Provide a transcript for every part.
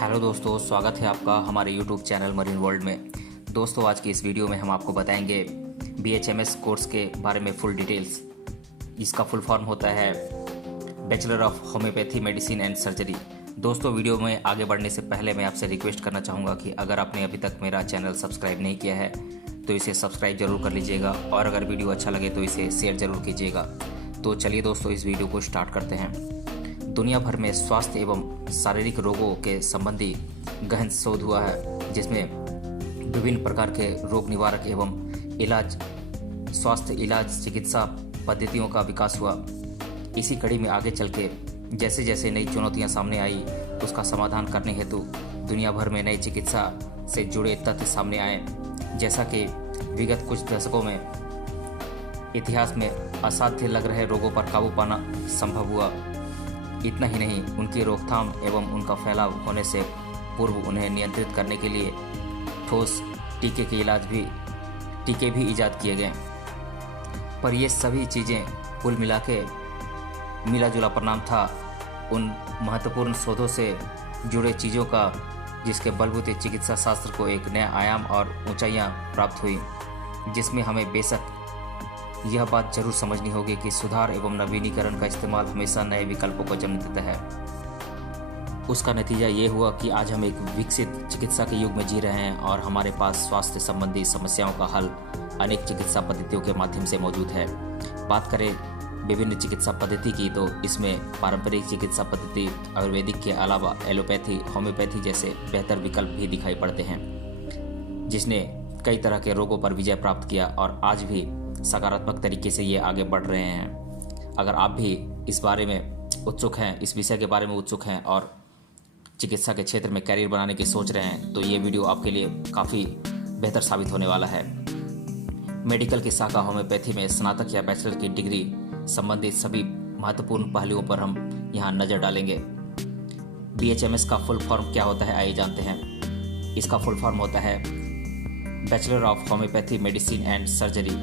Hello दोस्तों, स्वागत है आपका हमारे यूट्यूब चैनल मरीन वर्ल्ड में। दोस्तों, आज की इस वीडियो में हम आपको बताएंगे BHMS कोर्स के बारे में फुल डिटेल्स। इसका फुल फॉर्म होता है bachelor of homeopathy medicine and surgery. दोस्तों, वीडियो में आगे बढ़ने से पहले मैं आपसे रिक्वेस्ट करना चाहूँगा कि अगर आपने अभी तक मेरा चैनल सब्सक्राइब नहीं किया है तो इसे सब्सक्राइब जरूर कर लीजिएगा, और अगर वीडियो अच्छा लगे तो इसे शेयर जरूर कीजिएगा। तो चलिए दोस्तों, इस वीडियो को स्टार्ट करते हैं। दुनिया भर में स्वास्थ्य एवं शारीरिक रोगों के संबंधी गहन शोध हुआ है, जिसमें विभिन्न प्रकार के रोग निवारक एवं स्वास्थ्य इलाज चिकित्सा पद्धतियों का विकास हुआ। इसी कड़ी में आगे चल के जैसे जैसे नई चुनौतियां सामने आई, उसका समाधान करने हेतु दुनिया भर में नई चिकित्सा से जुड़े तथ्य सामने आए। जैसा कि विगत कुछ दशकों में इतिहास में असाध्य लग रहे रोगों पर काबू पाना संभव हुआ। इतना ही नहीं, उनकी रोकथाम एवं उनका फैलाव होने से पूर्व उन्हें नियंत्रित करने के लिए ठोस टीके भी इजाद किए गए। पर ये सभी चीज़ें कुल मिला के मिला जुला परिणाम था उन महत्वपूर्ण शोधों से जुड़े चीज़ों का, जिसके बलबूते चिकित्सा शास्त्र को एक नया आयाम और ऊंचाइयां प्राप्त हुई, जिसमें हमें बेशक यह बात जरूर समझनी होगी कि सुधार एवं नवीनीकरण का इस्तेमाल हमेशा नए विकल्पों को जन्म देता है। उसका नतीजा ये हुआ कि आज हम एक विकसित चिकित्सा के युग में जी रहे हैं और हमारे पास स्वास्थ्य संबंधी समस्याओं का हल अनेक चिकित्सा पद्धतियों के माध्यम से मौजूद है। बात करें विभिन्न चिकित्सा पद्धति की, तो इसमें पारंपरिक चिकित्सा पद्धति आयुर्वेदिक के अलावा एलोपैथी, होम्योपैथी जैसे बेहतर विकल्प भी दिखाई पड़ते हैं, जिसने कई तरह के रोगों पर विजय प्राप्त किया और आज भी सकारात्मक तरीके से ये आगे बढ़ रहे हैं। अगर आप भी इस बारे में उत्सुक हैं, इस विषय के बारे में उत्सुक हैं और चिकित्सा के क्षेत्र में कैरियर बनाने की सोच रहे हैं, तो ये वीडियो आपके लिए काफ़ी बेहतर साबित होने वाला है। मेडिकल की शाखा होम्योपैथी में स्नातक या बैचलर की डिग्री संबंधित सभी महत्वपूर्ण पहलुओं पर हम यहाँ नज़र डालेंगे। BHMS का फुल फॉर्म क्या होता है, आइए जानते हैं। इसका फुल फॉर्म होता है bachelor of homeopathy medicine and surgery,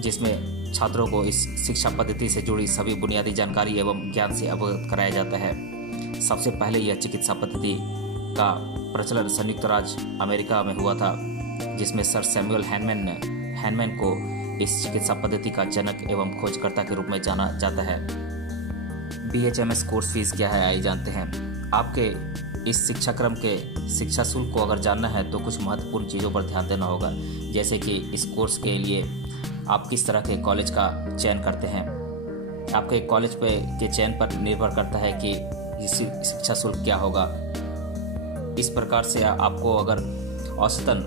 जिसमें छात्रों को इस शिक्षा पद्धति से जुड़ी सभी बुनियादी जानकारी एवं ज्ञान से अवगत कराया जाता है। सबसे पहले यह चिकित्सा पद्धति का प्रचलन संयुक्त राज्य अमेरिका में हुआ था, जिसमें सर सैमुअल हैनमैन को इस चिकित्सा पद्धति का जनक एवं खोजकर्ता के रूप में जाना जाता है। BHMS कोर्स फीस क्या है, आइए जानते हैं। आपके इस शिक्षाक्रम के शिक्षा शुल्क को अगर जानना है तो कुछ महत्वपूर्ण चीज़ों पर ध्यान देना होगा, जैसे कि इस कोर्स के लिए आप किस तरह के कॉलेज का चयन करते हैं। आपके कॉलेज के चयन पर निर्भर करता है कि शिक्षा शुल्क क्या होगा। इस प्रकार से आपको अगर औसतन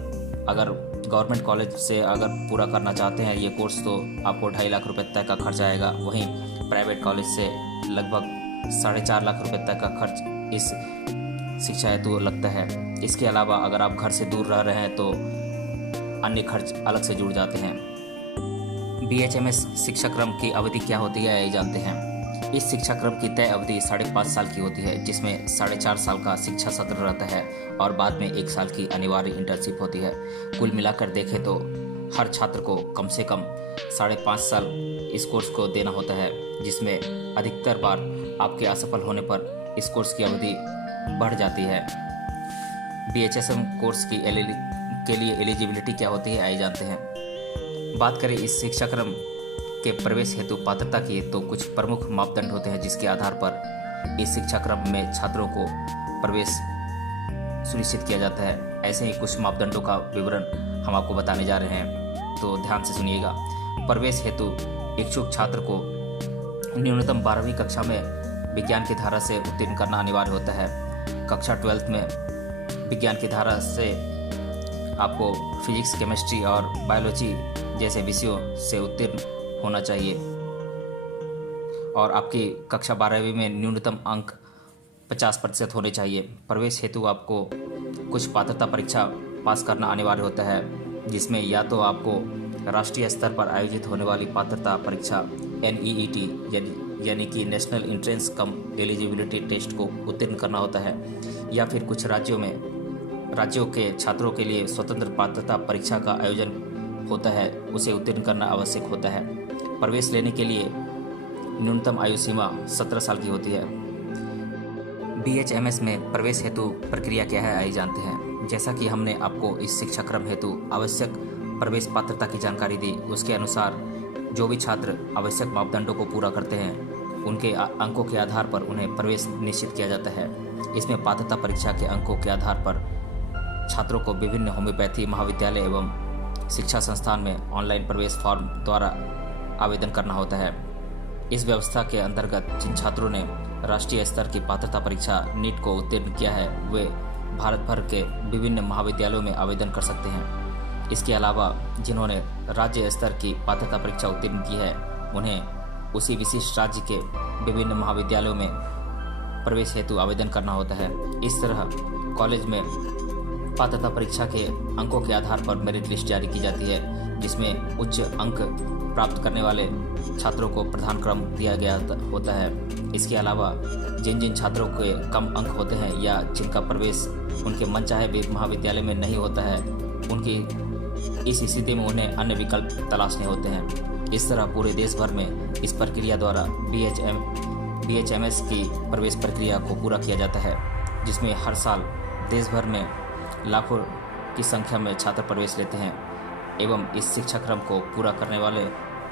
गवर्नमेंट कॉलेज से अगर पूरा करना चाहते हैं ये कोर्स, तो आपको 2.5 लाख रुपए तक का खर्च आएगा। वहीं प्राइवेट कॉलेज से लगभग 4.5 लाख रुपए तक का खर्च इस शिक्षा हेतु लगता है। इसके अलावा अगर आप घर से दूर रह रहे हैं तो अन्य खर्च अलग से जुड़ जाते हैं। BHMS शिक्षाक्रम की अवधि क्या होती है, ये जानते हैं। इस शिक्षाक्रम की तय अवधि 5.5 साल की होती है, जिसमें 4.5 साल का शिक्षा सत्र रहता है और बाद में 1 साल की अनिवार्य इंटर्नशिप होती है। कुल मिलाकर देखें तो हर छात्र को कम से कम 5.5 साल इस कोर्स को देना होता है, जिसमें अधिकतर बार आपके असफल होने पर इस कोर्स की अवधि बढ़ जाती है। BHMS कोर्स के लिए एलिजिबिलिटी क्या होती है, आइए जानते हैं। बात करें इस शिक्षाक्रम के प्रवेश हेतु पात्रता की, तो कुछ प्रमुख मापदंड होते हैं, जिसके आधार पर इस शिक्षाक्रम में छात्रों को प्रवेश सुनिश्चित किया जाता है। ऐसे ही कुछ मापदंडों का विवरण हम आपको बताने जा रहे हैं, तो ध्यान से सुनिएगा। प्रवेश हेतु इच्छुक छात्र को न्यूनतम 12वीं कक्षा में विज्ञान की धारा से उत्तीर्ण करना अनिवार्य होता है। कक्षा 12th में विज्ञान की धारा से आपको फिजिक्स, केमिस्ट्री और बायोलॉजी जैसे विषयों से उत्तीर्ण होना चाहिए, और आपकी कक्षा 12वीं में न्यूनतम अंक 50% होने चाहिए। प्रवेश हेतु आपको कुछ पात्रता परीक्षा पास करना अनिवार्य होता है, जिसमें या तो आपको राष्ट्रीय स्तर पर आयोजित होने वाली पात्रता परीक्षा NEET यानी कि नेशनल एंट्रेंस कम एलिजिबिलिटी टेस्ट को उत्तीर्ण करना होता है, या फिर कुछ राज्यों के छात्रों के लिए स्वतंत्र पात्रता परीक्षा का आयोजन होता है, उसे उत्तीर्ण करना आवश्यक होता है। प्रवेश लेने के लिए न्यूनतम आयु सीमा 17 साल की होती है। BHMS में प्रवेश हेतु प्रक्रिया क्या है, आइए जानते हैं। जैसा कि हमने आपको इस शिक्षाक्रम हेतु आवश्यक प्रवेश पात्रता की जानकारी दी, उसके अनुसार जो भी छात्र आवश्यक मापदंडों को पूरा करते हैं उनके अंकों के आधार पर उन्हें प्रवेश निश्चित किया जाता है। इसमें पात्रता परीक्षा के अंकों के आधार पर छात्रों को विभिन्न होम्योपैथी महाविद्यालय एवं शिक्षा संस्थान में ऑनलाइन प्रवेश फॉर्म द्वारा आवेदन करना होता है। इस व्यवस्था के अंतर्गत जिन छात्रों ने राष्ट्रीय स्तर की पात्रता परीक्षा नीट को उत्तीर्ण किया है वे भारत भर के विभिन्न महाविद्यालयों में आवेदन कर सकते हैं। इसके अलावा जिन्होंने राज्य स्तर की पात्रता परीक्षा उत्तीर्ण की है उन्हें उसी विशिष्ट राज्य के विभिन्न महाविद्यालयों में प्रवेश हेतु आवेदन करना होता है। इस तरह कॉलेज में पात्रता परीक्षा के अंकों के आधार पर मेरिट लिस्ट जारी की जाती है, जिसमें उच्च अंक प्राप्त करने वाले छात्रों को प्रधान क्रम दिया गया होता है। इसके अलावा जिन जिन छात्रों के कम अंक होते हैं या जिनका प्रवेश उनके मनचाहे महाविद्यालय में नहीं होता है, उनकी इस स्थिति में उन्हें अन्य विकल्प तलाशने होते हैं। इस तरह पूरे देश भर में इस प्रक्रिया द्वारा BHMS की प्रवेश प्रक्रिया को पूरा किया जाता है, जिसमें हर साल देश भर में लाखों की संख्या में छात्र प्रवेश लेते हैं एवं इस शिक्षाक्रम को पूरा करने वाले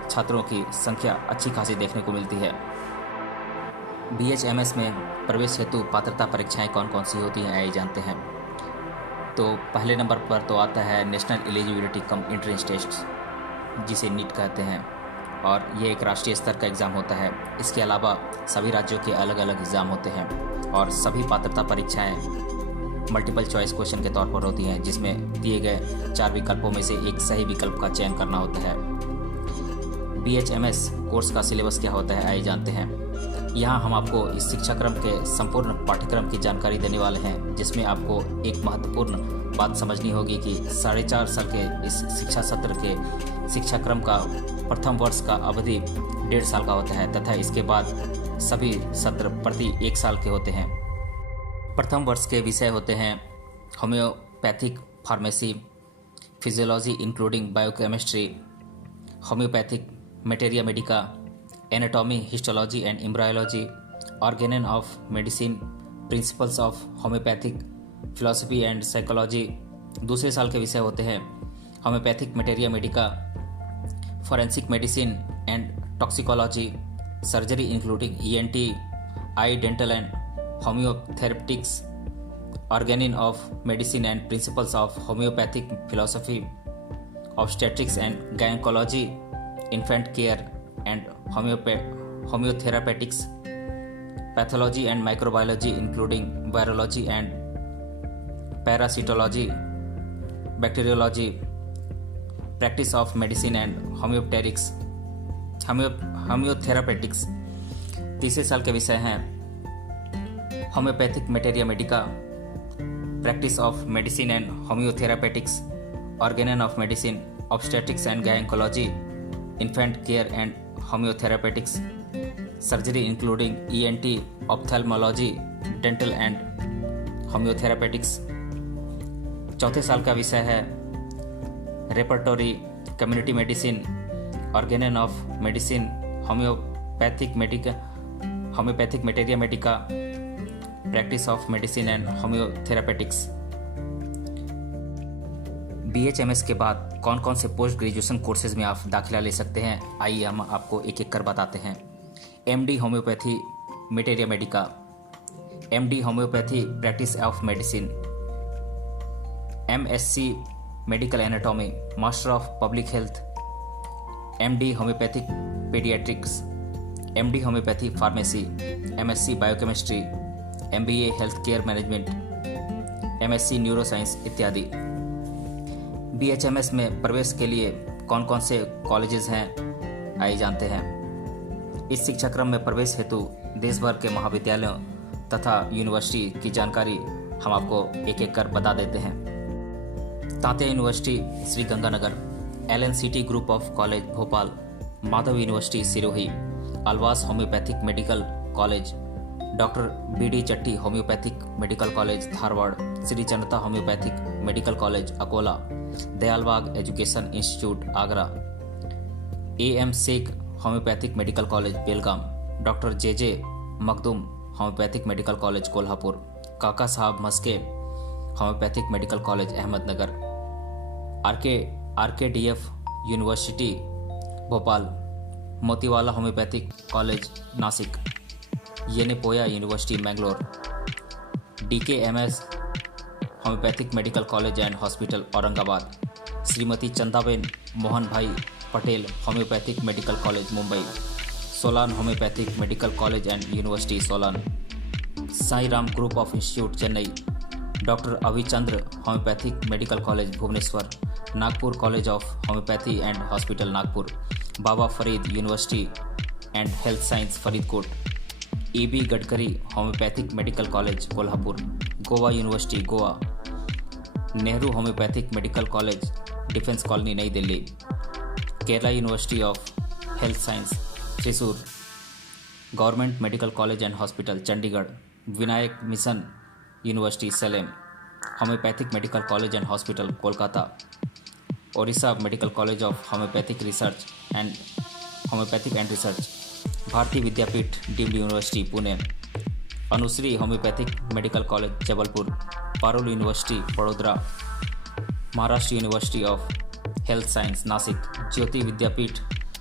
छात्रों की संख्या अच्छी खासी देखने को मिलती है। BHMS में प्रवेश हेतु पात्रता परीक्षाएं कौन कौन सी होती हैं, आइए जानते हैं। तो पहले नंबर पर तो आता है national eligibility cum entrance test, जिसे नीट कहते हैं, और ये एक राष्ट्रीय स्तर का एग्ज़ाम होता है। इसके अलावा सभी राज्यों के अलग अलग एग्ज़ाम होते हैं और सभी पात्रता परीक्षाएं मल्टीपल चॉइस क्वेश्चन के तौर पर होती हैं, जिसमें दिए गए 4 विकल्पों में से एक सही विकल्प का चयन करना होता है। BHMS कोर्स का सिलेबस क्या होता है, आइए जानते हैं। यहाँ हम आपको इस शिक्षाक्रम के संपूर्ण पाठ्यक्रम की जानकारी देने वाले हैं, जिसमें आपको एक महत्वपूर्ण बात समझनी होगी कि 4.5 साल के इस शिक्षा सत्र के शिक्षाक्रम का प्रथम वर्ष का अवधि 1.5 साल का होता है तथा इसके बाद सभी सत्र प्रति 1 साल के होते हैं। प्रथम वर्ष के विषय होते हैं homeopathic pharmacy, physiology including biochemistry, homeopathic materia medica, anatomy, histology and embryology, organon of medicine, principles of homeopathic philosophy and psychology. दूसरे साल के विषय होते हैं homeopathic materia medica, forensic medicine and toxicology, surgery including ENT, eye, dental and homeotherapeutics, organon of medicine and principles of homeopathic philosophy, obstetrics and gynecology, infant care and homeotherapeutics, pathology and microbiology including virology and parasitology, bacteriology, practice of medicine and homeotherapeutics। तीसरे साल के विषय हैं homeopathic materia medica, practice of medicine and homeotherapeutics, organon of medicine, obstetrics and gynaecology, infant care and homeotherapeutics, surgery including ENT, ophthalmology, dental and homeotherapeutics. चौथे साल का विषय है repertory, community medicine, organon of medicine, homeopathic materia medica, practice of medicine and homeotherapeutics. BHMS के बाद कौन कौन से पोस्ट ग्रेजुएशन कोर्सेज में आप दाखिला ले सकते हैं, आइए हम आपको एक एक कर बताते हैं। MD homeopathy materia medica, MD homeopathy practice of medicine, MSc medical anatomy, master of public health, MD homeopathic paediatrics, MD homeopathy pharmacy, MSc biochemistry, MBA health care management, MSc neuro science इत्यादि। BHMS में प्रवेश के लिए कौन कौन से colleges हैं, आइए जानते हैं। इस शिक्षाक्रम में प्रवेश हेतु देश भर के महाविद्यालयों तथा यूनिवर्सिटी की जानकारी हम आपको एक एक कर बता देते हैं। Tantia university Shri Ganganagar, LNCT group of college Bhopal, Madhav university Sirohi, Alvas homeopathic medical college, doctor BD Chatti homeopathic medical college Dharwad, Shri Janata homeopathic medical college Akola, Dayalbagh education institute Agra, AM Shaikh homeopathic medical college Belgaum, doctor JJ Makhdoom homeopathic medical college Kolhapur, Kaka Sahab Maske homeopathic medical college Ahmednagar, RKDF university Bhopal, Motiwala homeopathic college Nashik, Yenepoya university Mangalore, DKMS homeopathic medical college and hospital Aurangabad, Shrimati Chandaben Mohan Bhai Patel homeopathic medical college Mumbai, Solan homeopathic medical college and university Solan, Sai Ram group of institute Chennai, doctor Abhichandra homeopathic medical college Bhubaneswar, Nagpur college of homeopathy and hospital Nagpur, Baba Farid university and health science Faridkot, EB Gadkari homeopathic medical college Kolhapur, Goa university Goa, Nehru homeopathic medical college defence colony Nai Delhi, Kerala university of health science Thrissur, government medical college and hospital Chandigarh, Vinayaka mission university Salem, homeopathic medical college and hospital Kolkata, Odisha medical college of homeopathic and research, Bharati Vidyapeeth deemed university Pune, Anushree homeopathic medical college Jabalpur, Parul university Vadodara, Maharashtra university of health science Nashik, Jyoti Vidyapeeth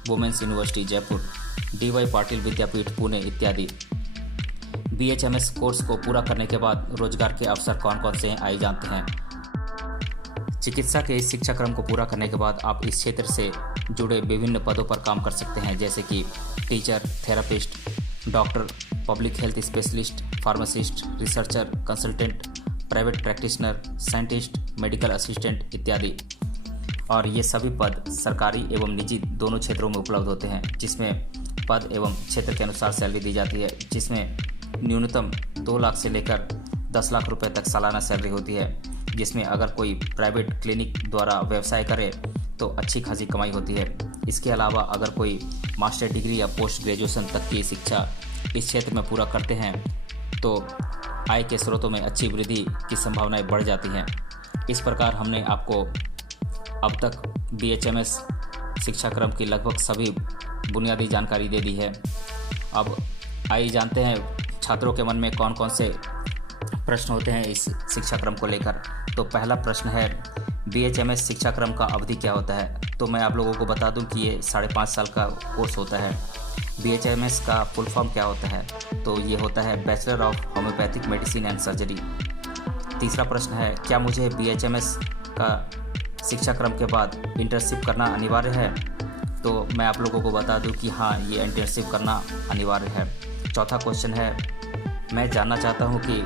women's university Jaipur, DY Patil Vidyapeeth Pune इत्यादि। BHMS course को पूरा करने के बाद रोजगार के अवसर कौन कौन से हैं आइए जानते हैं। चिकित्सा के इस शिक्षा क्रम को पूरा करने के बाद आप इस क्षेत्र से जुड़े विभिन्न पदों पर काम कर सकते हैं, जैसे कि teacher, therapist, doctor, public health specialist, pharmacist, researcher, consultant, private practitioner, scientist, medical assistant इत्यादि। और ये सभी पद सरकारी एवं निजी दोनों क्षेत्रों में उपलब्ध होते हैं, जिसमें पद एवं क्षेत्र के अनुसार सैलरी दी जाती है, जिसमें न्यूनतम 2 लाख से लेकर 10 लाख रुपए तक सालाना सैलरी होती है, जिसमें अगर कोई प्राइवेट क्लिनिक द्वारा व्यवसाय करे तो अच्छी खासी कमाई होती है। इसके अलावा अगर कोई मास्टर डिग्री या पोस्ट ग्रेजुएशन तक की शिक्षा इस क्षेत्र में पूरा करते हैं तो आय के स्रोतों में अच्छी वृद्धि की संभावनाएं बढ़ जाती हैं। इस प्रकार हमने आपको अब तक BHMS शिक्षा क्रम की लगभग सभी बुनियादी जानकारी दे दी है। अब आइए जानते हैं छात्रों के मन में कौन कौन से प्रश्न होते हैं इस शिक्षा क्रम को लेकर। तो पहला प्रश्न है, BHMS शिक्षा क्रम का अवधि क्या होता है? तो मैं आप लोगों को बता दूं कि ये 5.5 साल का कोर्स होता है। BHMS का फुल फॉर्म क्या होता है? तो ये होता है bachelor of homeopathic medicine and surgery. तीसरा प्रश्न है, क्या मुझे BHMS का शिक्षा क्रम के बाद इंटर्नशिप करना अनिवार्य है? तो मैं आप लोगों को बता दूं कि हाँ, ये इंटर्नशिप करना अनिवार्य है। चौथा क्वेश्चन है, मैं जानना चाहता हूं कि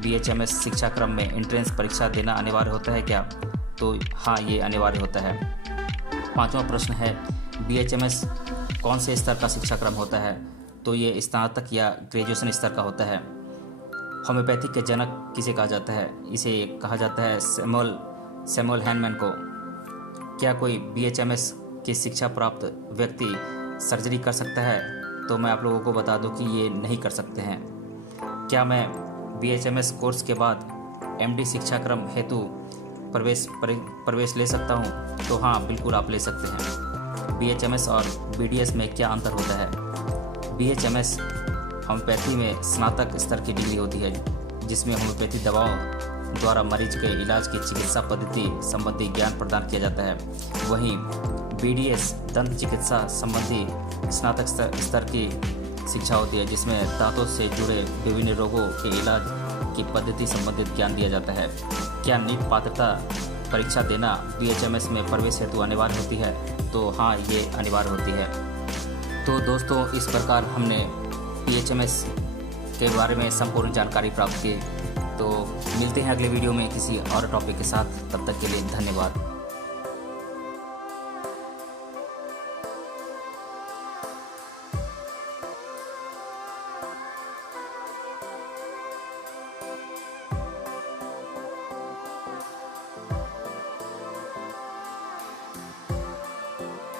BHMS शिक्षा क्रम में एंट्रेंस परीक्षा देना अनिवार्य होता है क्या? तो हाँ, ये अनिवार्य होता है। पांचवा प्रश्न है, BHMS कौन से स्तर का शिक्षा क्रम होता है? तो ये स्नातक या ग्रेजुएशन स्तर का होता है। होम्योपैथी के जनक किसे कहा जाता है? इसे कहा जाता है सैमुअल हैनमैन को। क्या कोई BHMS की शिक्षा प्राप्त व्यक्ति सर्जरी कर सकता है? तो मैं आप लोगों को बता दूं कि ये नहीं कर सकते हैं। क्या मैं BHMS कोर्स के बाद MD शिक्षा क्रम हेतु प्रवेश ले सकता हूं? तो हाँ, बिल्कुल आप ले सकते हैं। BHMS और BDS में क्या अंतर होता है? BHMS होम्योपैथी में स्नातक स्तर की डिग्री होती है, जिसमें होम्योपैथी दवाओं द्वारा मरीज के इलाज की चिकित्सा पद्धति संबंधी ज्ञान प्रदान किया जाता है। वहीं BDS दंत चिकित्सा संबंधी स्नातक स्तर की शिक्षा होती है, जिसमें दांतों से जुड़े विभिन्न रोगों के इलाज की पद्धति संबंधित ज्ञान दिया जाता है। क्या नीट पात्रता परीक्षा देना BHMS में प्रवेश हेतु अनिवार्य होती है? तो हाँ, ये अनिवार्य होती है। तो दोस्तों, इस प्रकार हमने BHMS के बारे में संपूर्ण जानकारी प्राप्त की। तो मिलते हैं अगले वीडियो में किसी और टॉपिक के साथ। तब तक के लिए धन्यवाद।